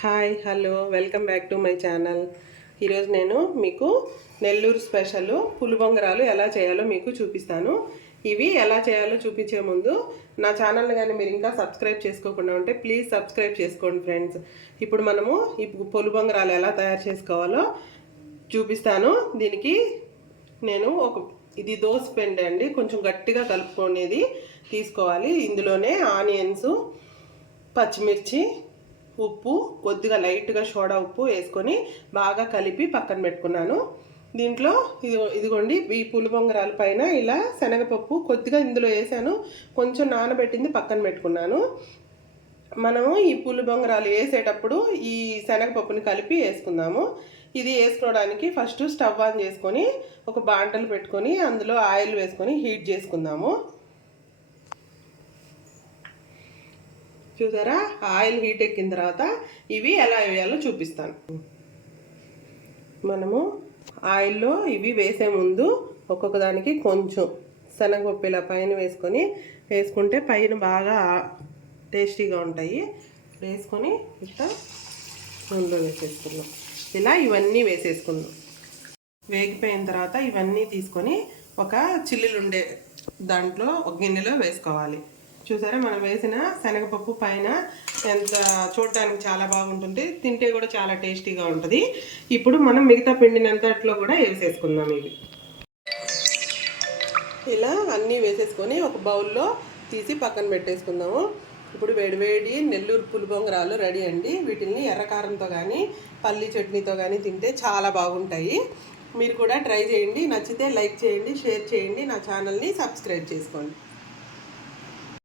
Hi hello welcome back to my channel. ఈరోజు నేను మీకు నెల్లూరు స్పెషల్ పులిబొంగరాలు ఎలా చేయాలో మీకు చూపిస్తాను. ఇవి ఎలా చేయాలో చూపించే ముందు నా ఛానల్ని కానీ మీరు ఇంకా సబ్స్క్రైబ్ చేసుకోకుండా ఉంటే ప్లీజ్ సబ్స్క్రైబ్ చేసుకోండి ఫ్రెండ్స్. ఇప్పుడు మనము ఈ పులిబొంగరాలు ఎలా తయారు చేసుకోవాలో చూపిస్తాను. దీనికి నేను ఒక ఇది దోశ పిండి అండి. కొంచెం గట్టిగా కలుపుకునేది తీసుకోవాలి. ఇందులోనే ఆనియన్స్ పచ్చిమిర్చి ఉప్పు కొద్దిగా లైట్గా సోడా ఉప్పు వేసుకొని బాగా కలిపి పక్కన పెట్టుకున్నాను. దీంట్లో ఇది ఇదిగోండి ఈ పులిబొంగరాల పైన ఇలా శనగపప్పు కొద్దిగా ఇందులో వేసాను. కొంచెం నానబెట్టింది పక్కన పెట్టుకున్నాను. మనము ఈ పులిబొంగరాలు వేసేటప్పుడు ఈ శనగపప్పుని కలిపి వేసుకుందాము. ఇది వేసుకోవడానికి ఫస్ట్ స్టవ్ ఆన్ చేసుకొని ఒక బాంటలు పెట్టుకొని అందులో ఆయిల్ వేసుకొని హీట్ చేసుకుందాము. చూసారా? ఆయిల్ హీట్ ఎక్కిన తర్వాత ఇవి ఎలా వేయాలో చూపిస్తాను. మనము ఆయిల్లో ఇవి వేసే ముందు ఒక్కొక్క దానికి కొంచెం శనగపప్పు ఇలా పైన వేసుకొని వేసుకుంటే పైన బాగా టేస్టీగా ఉంటాయి. వేసుకొని ఇట్లా నూనెలో వేసేసుకున్నాం ఇలా ఇవన్నీ వేసేసుకున్నాం వేగిపోయిన తర్వాత ఇవన్నీ తీసుకొని ఒక చిల్లులుండే దాంట్లో ఒక గిన్నెలో వేసుకోవాలి. చూసారా? మనం వేసిన శనగపప్పు పైన ఎంత చూడటానికి చాలా బాగుంటుంది. తింటే కూడా చాలా టేస్టీగా ఉంటుంది. ఇప్పుడు మనం మిగతా పిండినంతట్లో కూడా వేసేసుకుందాం ఇవి. ఇలా అన్నీ వేసేసుకొని ఒక బౌల్లో తీసి పక్కన పెట్టేసుకుందాము. ఇప్పుడు వేడివేడి నెల్లూరు పులిబొంగరాలు రెడీ అండి. వీటిల్ని ఎర్రకారంతో కానీ పల్లి చట్నీతో కానీ తింటే చాలా బాగుంటాయి. మీరు కూడా ట్రై చేయండి. నచ్చితే లైక్ చేయండి షేర్ చేయండి. నా ఛానల్ని సబ్స్క్రైబ్ చేసుకోండి.